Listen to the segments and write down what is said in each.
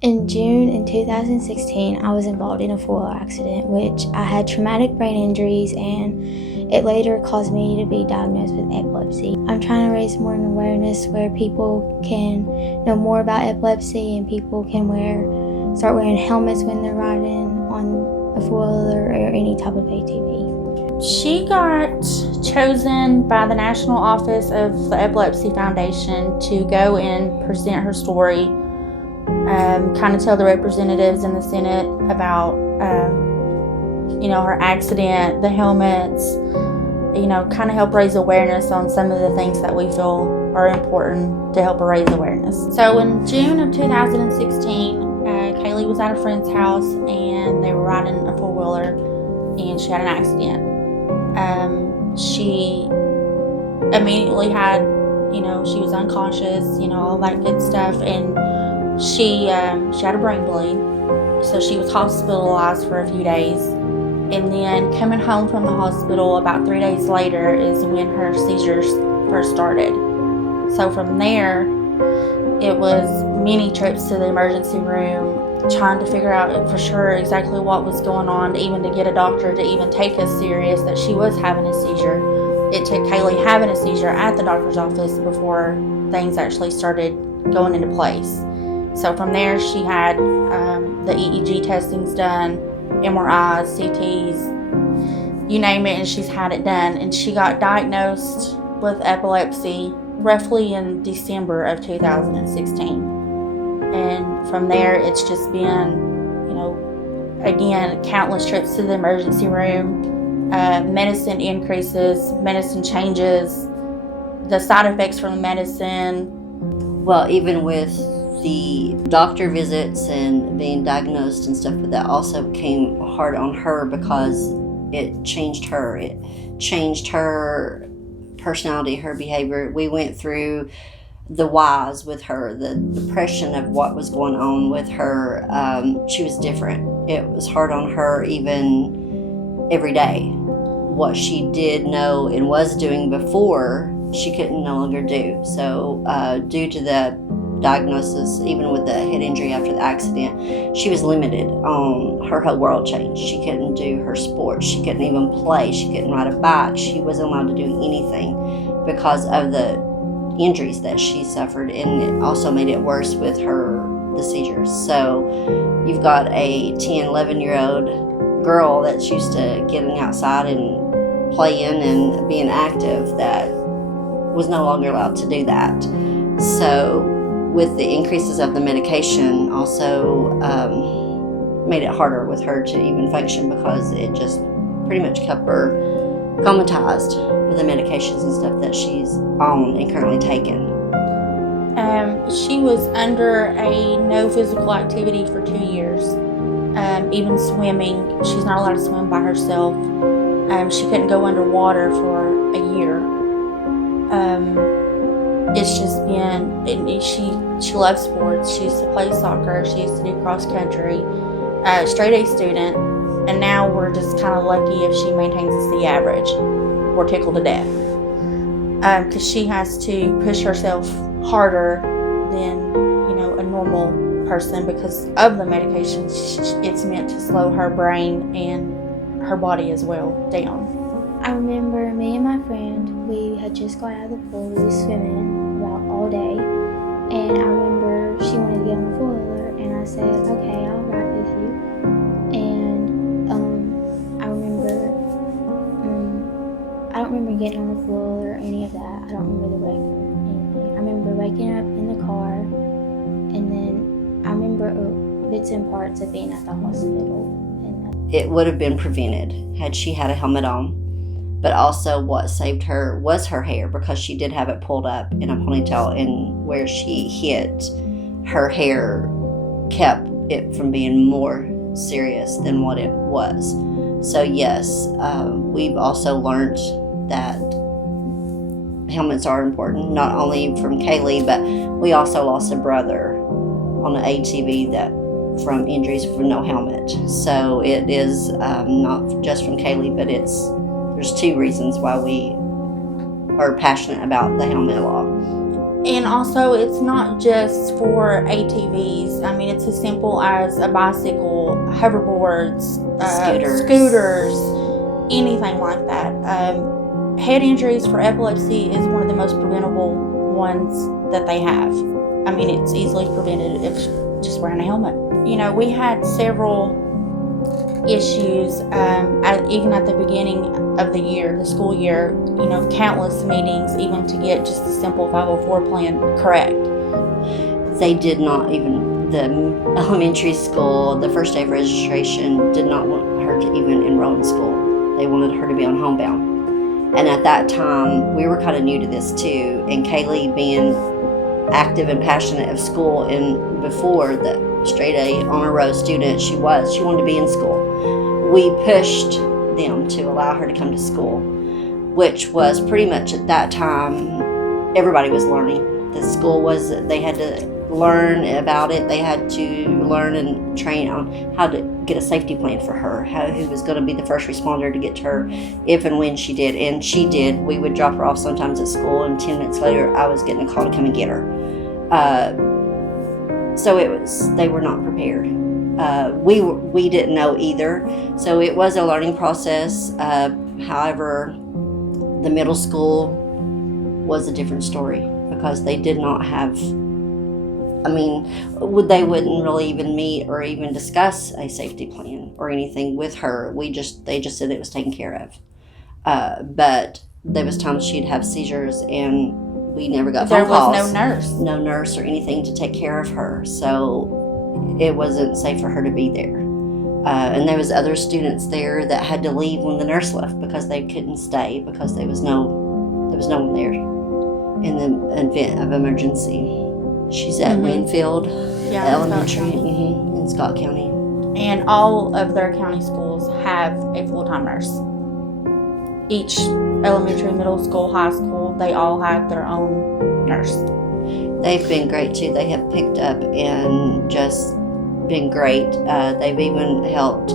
In June in 2016, I was involved in a four-wheel accident, which I had traumatic brain injuries, and it later caused me to be diagnosed with epilepsy. I'm trying to raise more awareness where people can know more about epilepsy and people can start wearing helmets when they're riding on a four-wheeler or any type of ATV. She got chosen by the National Office of the Epilepsy Foundation to go and present her story, kind of tell the representatives in the Senate about, her accident, the helmets, kind of help raise awareness on some of the things that we feel are important to help raise awareness. So in June of 2016, Kaylee was at a friend's house and they were riding a four-wheeler and she had an accident. She immediately had, she was unconscious, all that good stuff, and she had a brain bleed, so she was hospitalized for a few days, and then coming home from the hospital about 3 days later is when her seizures first started. So from there, it was many trips to the emergency room, trying to figure out for sure exactly what was going on, even to get a doctor to even take us serious that she was having a seizure. It took Kaylee having a seizure at the doctor's office before things actually started going into place. So from there, she had the EEG testings done, MRIs, CTs, you name it, and she's had it done. And she got diagnosed with epilepsy roughly in December of 2016. And from there, it's just been, again, countless trips to the emergency room, medicine increases, medicine changes, the side effects from the medicine. Well, even with the doctor visits and being diagnosed and stuff, but that also came hard on her because it changed her. It changed her personality, her behavior. We went through the whys with her, the depression of what was going on with her. She was different. It was hard on her even every day. What she did know and was doing before, she couldn't no longer do. So due to the diagnosis, even with the head injury after the accident, she was limited on her whole world changed. She couldn't do her sports. She couldn't even play. She couldn't ride a bike. She wasn't allowed to do anything because of the injuries that she suffered, and it also made it worse with the seizures. So you've got a 10, 11-year-old girl that's used to getting outside and playing and being active that was no longer allowed to do that. So with the increases of the medication also made it harder with her to even function because it just pretty much kept her comatized with the medications and stuff that she's on and currently taking. She was under a no physical activity for 2 years. Even swimming, she's not allowed to swim by herself. She couldn't go underwater for a year. It's just been, she loves sports. She used to play soccer. She used to do cross country. Straight A student. And now we're just kind of lucky if she maintains a C average. We're tickled to death. Because she has to push herself harder than, a normal person because of the medication. It's meant to slow her brain and her body as well down. I remember me and my friend, we had just got out of the pool. We were swimming about all day. And I remember she wanted to get on the four-wheeler, and I said, okay, I'll ride with you. I don't remember getting on the floor or any of that. I don't remember the wreck or anything. I remember waking up in the car, and then I remember bits and parts of being at the hospital. It would have been prevented had she had a helmet on, but also what saved her was her hair, because she did have it pulled up in a ponytail, and where she hit, her hair kept it from being more serious than what it was. So yes, we've also learned that helmets are important, not only from Kaylee, but we also lost a brother on an ATV from injuries from no helmet. So it is not just from Kaylee, but there's two reasons why we are passionate about the helmet law. And also, it's not just for ATVs. I mean, it's as simple as a bicycle, hoverboards, scooters, anything like that. Head injuries for epilepsy is one of the most preventable ones that they have. I mean, it's easily prevented if just wearing a helmet. You know, we had several issues, even at the beginning of the year, the school year, you know, countless meetings even to get just the simple 504 plan correct. They did not even, the elementary school, the first day of registration, did not want her to even enroll in school. They wanted her to be on homebound. And at that time, we were kind of new to this too, and Kaylee being active and passionate of school, and before the straight A honor roll student she wanted to be in school. We pushed them to allow her to come to school, which was pretty much at that time, everybody was learning. The school they had to learn about it. They had to learn and train on how to get a safety plan for her, who was going to be the first responder to get to her if and when she did. And she did. We would drop her off sometimes at school, and 10 minutes later I was getting a call to come and get her. So they were not prepared. We didn't know either. So it was a learning process. However, the middle school was a different story because they did not have, they wouldn't really even meet or even discuss a safety plan or anything with her. They just said it was taken care of. But there was times she'd have seizures, and we never got phone calls. There was no nurse or anything to take care of her. So it wasn't safe for her to be there. And there was other students there that had to leave when the nurse left because they couldn't stay because there was no one there in the event of emergency. She's at Winfield Elementary in Scott County. And all of their county schools have a full-time nurse. Each elementary, middle school, high school, they all have their own nurse. They've been great too. They have picked up and just been great. They've even helped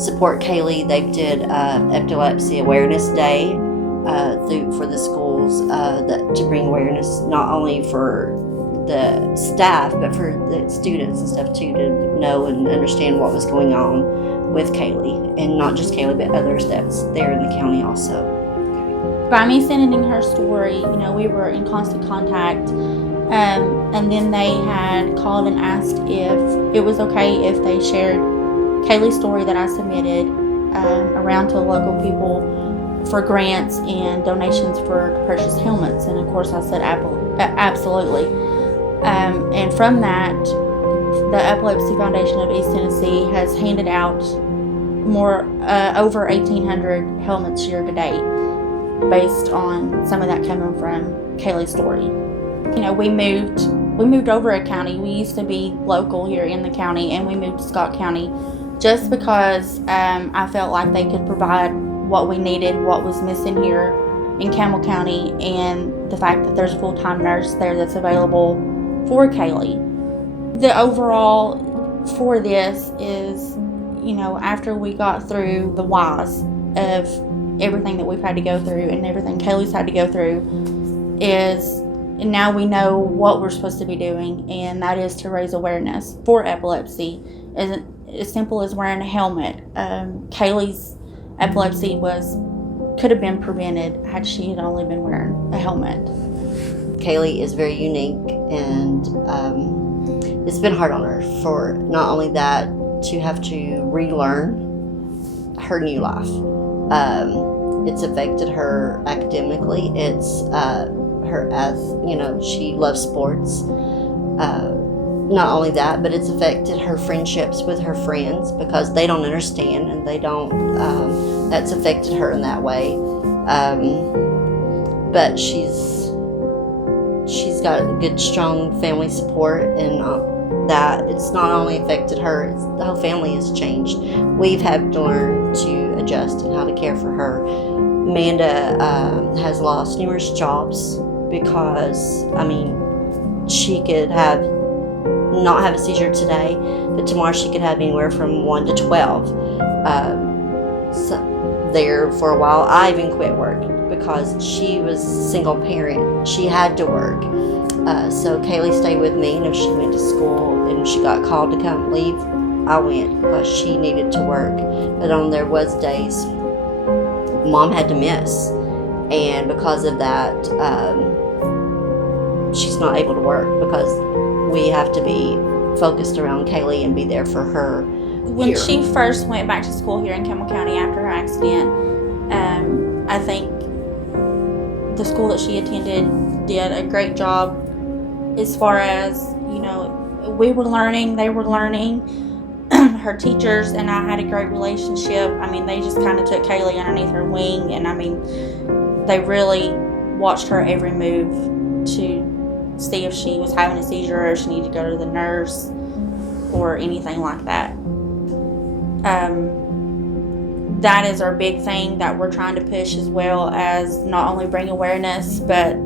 support Kaylee. They did Epilepsy Awareness Day for the schools to bring awareness not only for the staff but for the students and stuff too, to know and understand what was going on with Kaylee, and not just Kaylee but others that's there in the county also. By me sending her story, you know, we were in constant contact, and then they had called and asked if it was okay if they shared Kaylee's story that I submitted around to local people for grants and donations for purchase helmets, and of course I said absolutely. And from that, the Epilepsy Foundation of East Tennessee has handed out over 1,800 helmets year to date, based on some of that coming from Kaylee's Story. You know, we moved over a county. We used to be local here in the county, and we moved to Scott County just because I felt like they could provide what we needed, what was missing here in Campbell County, and the fact that there's a full-time nurse there that's available for Kaylee. The overall for this is, you know, after we got through the whys of everything that we've had to go through and everything Kaylee's had to go through, is now we know what we're supposed to be doing, and that is to raise awareness for epilepsy. As simple as wearing a helmet. Kaylee's epilepsy could have been prevented had she had only been wearing a helmet. Kaylee is very unique, and it's been hard on her for not only that, to have to relearn her new life. It's affected her academically. It's she loves sports. Not only that, but it's affected her friendships with her friends because they don't understand, and they don't. That's affected her in that way. But she's got good, strong family support, and that it's not only affected her, the whole family has changed. We've had to learn to adjust and how to care for her. Amanda has lost numerous jobs because, she could not have a seizure today, but tomorrow she could have anywhere from 1 to 12. there for a while. I even quit work because she was single parent. She had to work. So Kaylee stayed with me, and if she went to school and she got called to come leave, I went because she needed to work. But there was days Mom had to miss, and because of that, she's not able to work because we have to be focused around Kaylee and be there for her. When she first went back to school here in Campbell County after her accident, I think the school that she attended did a great job as far as, we were learning, they were learning. Her teachers and I had a great relationship. I mean, they just kind of took Kaylee underneath her wing, and I mean, they really watched her every move to see if she was having a seizure or if she needed to go to the nurse or anything like that. That is our big thing that we're trying to push, as well as not only bring awareness, but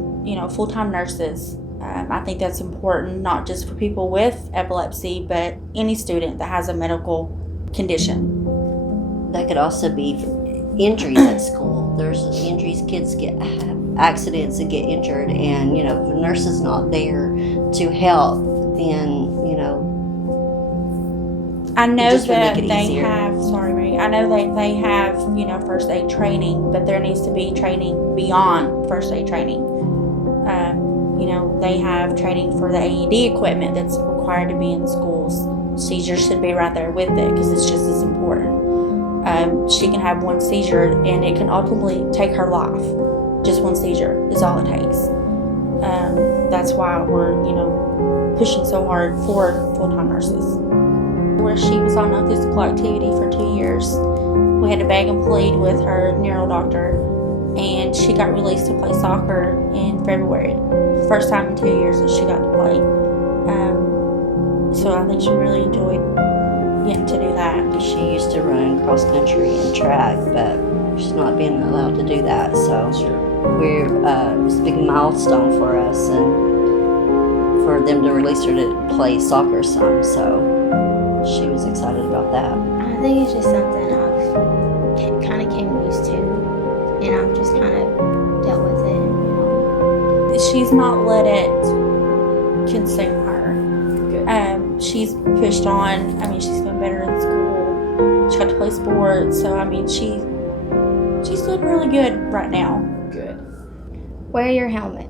full-time nurses. I think that's important, not just for people with epilepsy, but any student that has a medical condition. That could also be injuries at school. There's injuries, kids get accidents and get injured, and if the nurse is not there to help, then I know just that make it they easier. I know they have first aid training, but there needs to be training beyond first aid training. They have training for the AED equipment that's required to be in schools. Seizures should be right there with it because it's just as important. She can have one seizure and it can ultimately take her life. Just one seizure is all it takes. That's why we're, pushing so hard for full-time nurses. Where she was on no physical activity for 2 years, we had to beg and plead with her neuro doctor, and she got released to play soccer in February. First time in 2 years that she got to play. So I think she really enjoyed getting to do that. She used to run cross country and track, but she's not being allowed to do that. So it's a big milestone for us, and for them to release her to play soccer some. So she was excited about that. I think it's just something I've kind of came used to, and I've just kind of dealt with it. She's not let it consume her. Good. She's pushed on. I mean, she's been better in school. She got to play sports, so I mean, she's doing really good right now. Good. Wear your helmet.